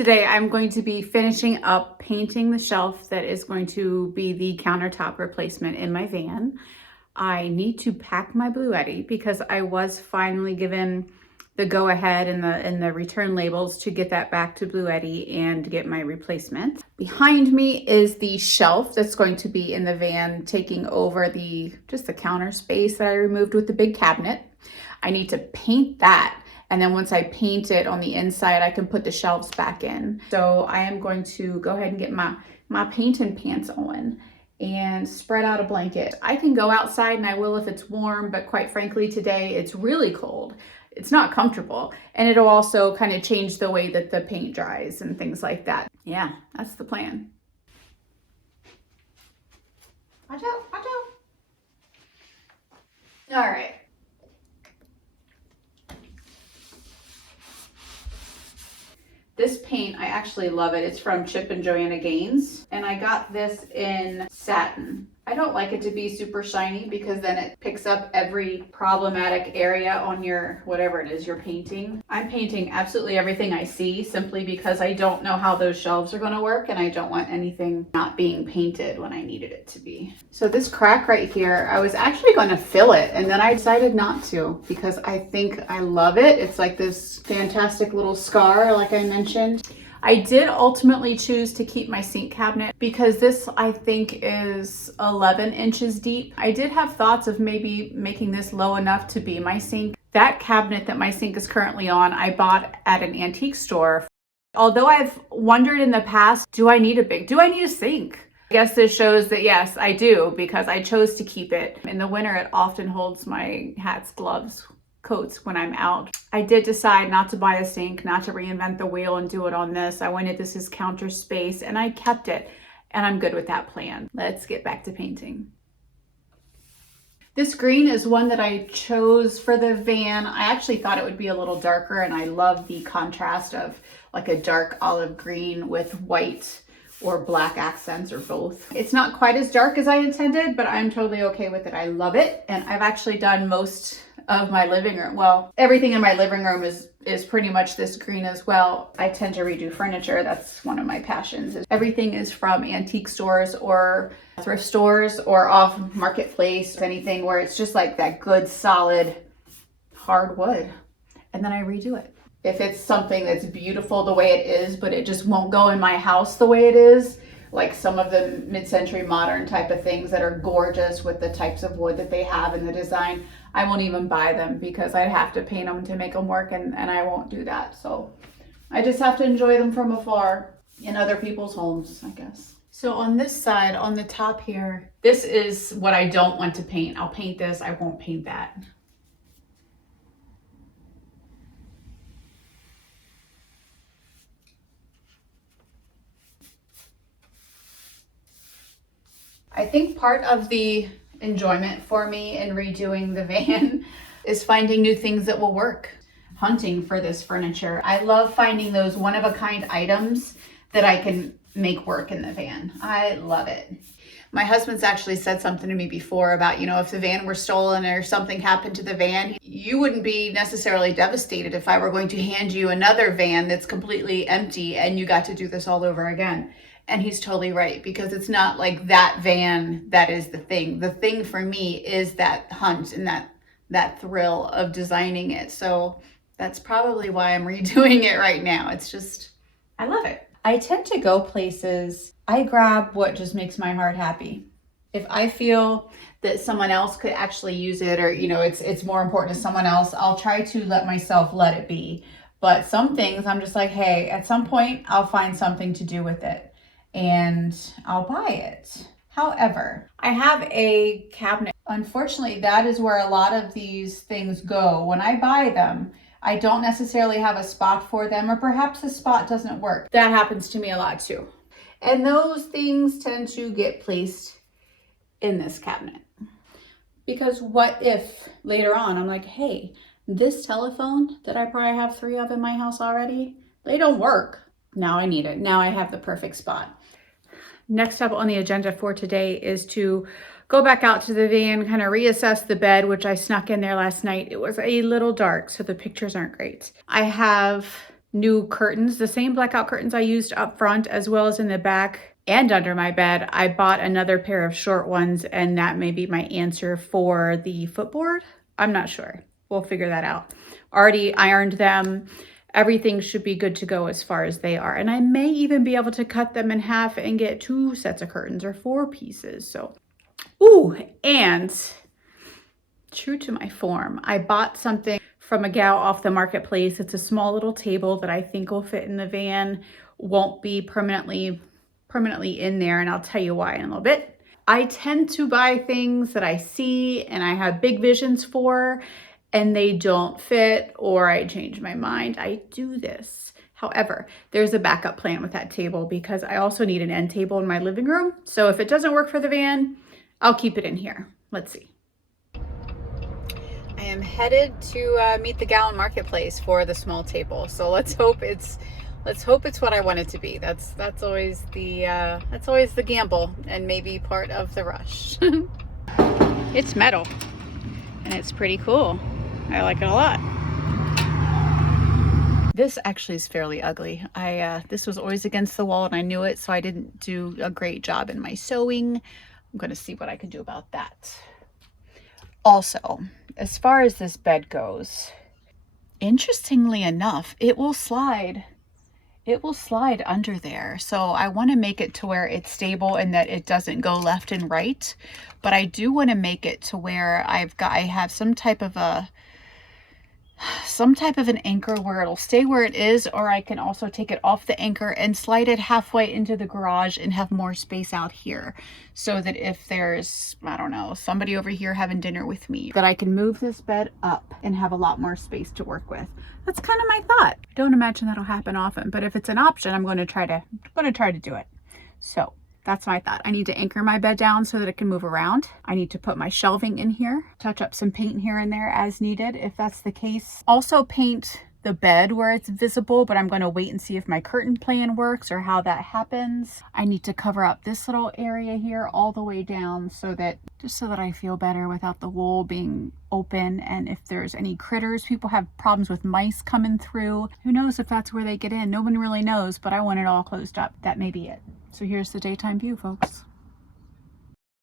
Today I'm going to be finishing up painting the shelf that is going to be the countertop replacement in my van. I need to pack my Bluetti because I was finally given the go-ahead and the return labels to get that back to Bluetti and get my replacement. Behind me is the shelf that's going to be in the van, taking over just the counter space that I removed with the big cabinet. I need to paint that. And then once I paint it on the inside, I can put the shelves back in. So I am going to go ahead and get my painting pants on and spread out a blanket. I can go outside and I will if it's warm, but quite frankly, today it's really cold. It's not comfortable. And it'll also kind of change the way that the paint dries and things like that. Yeah, that's the plan. Watch out, watch out. All right. This paint, I actually love it. It's from Chip and Joanna Gaines, and I got this in satin. I don't like it to be super shiny because then it picks up every problematic area on your, whatever it is you're painting. I'm painting absolutely everything I see simply because I don't know how those shelves are going to work and I don't want anything not being painted when I needed it to be. So this crack right here, I was actually going to fill it and then I decided not to because I think I love it. It's like this fantastic little scar, like I mentioned. I did ultimately choose to keep my sink cabinet because this I think is 11 inches deep. I did have thoughts of maybe making this low enough to be my sink. That cabinet that my sink is currently on, I bought at an antique store. Although I've wondered in the past, do I need a sink? I guess this shows that yes, I do, because I chose to keep it. In the winter, it often holds my hats, gloves, coats when I'm out. I did decide not to buy a sink, not to reinvent the wheel and do it on this. I wanted this as counter space and I kept it and I'm good with that plan. Let's get back to painting. This green is one that I chose for the van. I actually thought it would be a little darker and I love the contrast of like a dark olive green with white or black accents or both. It's not quite as dark as I intended, but I'm totally okay with it. I love it. And I've actually done most of my living room. Well, everything in my living room is pretty much this green as well. I tend to redo furniture. That's one of my passions. Everything is from antique stores or thrift stores or off marketplace, anything where it's just like that good, solid, hard wood. And then I redo it. If it's something that's beautiful the way it is, but it just won't go in my house the way it is, like some of the mid-century modern type of things that are gorgeous with the types of wood that they have in the design, I won't even buy them because I'd have to paint them to make them work and I won't do that. So I just have to enjoy them from afar in other people's homes, I guess. So on this side, on the top here, this is what I don't want to paint. I'll paint this, I won't paint that. I think part of the enjoyment for me in redoing the van is finding new things that will work. Hunting for this furniture. I love finding those one-of-a-kind items that I can make work in the van. I love it. My husband's actually said something to me before about, if the van were stolen or something happened to the van, you wouldn't be necessarily devastated if I were going to hand you another van that's completely empty and you got to do this all over again. And he's totally right, because it's not like that van that is the thing. The thing for me is that hunt and that thrill of designing it. So that's probably why I'm redoing it right now. It's just, I love it. I tend to go places, I grab what just makes my heart happy. If I feel that someone else could actually use it or, it's more important to someone else, I'll try to let myself let it be. But some things I'm just like, hey, at some point I'll find something to do with it and I'll buy it. However, I have a cabinet. Unfortunately, that is where a lot of these things go. When I buy them, I don't necessarily have a spot for them, or perhaps the spot doesn't work. That happens to me a lot too. And those things tend to get placed in this cabinet. Because what if later on I'm like, hey, this telephone that I probably have 3 of in my house already, they don't work. Now I need it. Now I have the perfect spot. Next up on the agenda for today is to go back out to the van, kind of reassess the bed, which I snuck in there last night. It was a little dark, so the pictures aren't great. I have new curtains, the same blackout curtains I used up front as well as in the back and under my bed. I bought another pair of short ones, and that may be my answer for the footboard. I'm not sure. We'll figure that out. Already ironed them. Everything should be good to go as far as they are. And I may even be able to cut them in half and get 2 sets of curtains or 4 pieces. So, ooh, and true to my form, I bought something from a gal off the marketplace. It's a small little table that I think will fit in the van, won't be permanently in there, and I'll tell you why in a little bit. I tend to buy things that I see and I have big visions for, and they don't fit, or I change my mind. I do this. However, there's a backup plan with that table because I also need an end table in my living room. So if it doesn't work for the van, I'll keep it in here. Let's see. I am headed to meet the gal in marketplace for the small table. So let's hope it's what I want it to be. That's always the gamble, and maybe part of the rush. It's metal and it's pretty cool. I like it a lot. This actually is fairly ugly. This was always against the wall and I knew it, so I didn't do a great job in my sewing. I'm going to see what I can do about that. Also, as far as this bed goes, interestingly enough, it will slide under there. So I want to make it to where it's stable and that it doesn't go left and right, but I do want to make it to where I have some type of an anchor where it'll stay where it is, or I can also take it off the anchor and slide it halfway into the garage and have more space out here, so that if there's, I don't know, somebody over here having dinner with me, that I can move this bed up and have a lot more space to work with. That's kind of my thought. I don't imagine that'll happen often, but if it's an option, I'm going to try to do it. So that's my thought. I need to anchor my bed down so that it can move around. I need to put my shelving in here, touch up some paint here and there as needed if that's the case. Also paint the bed where it's visible, but I'm going to wait and see if my curtain plan works or how that happens. I need to cover up this little area here all the way down so that I feel better without the wool being open. And if there's any critters, people have problems with mice coming through. Who knows if that's where they get in? No one really knows, but I want it all closed up. That may be it. So here's the daytime view, folks.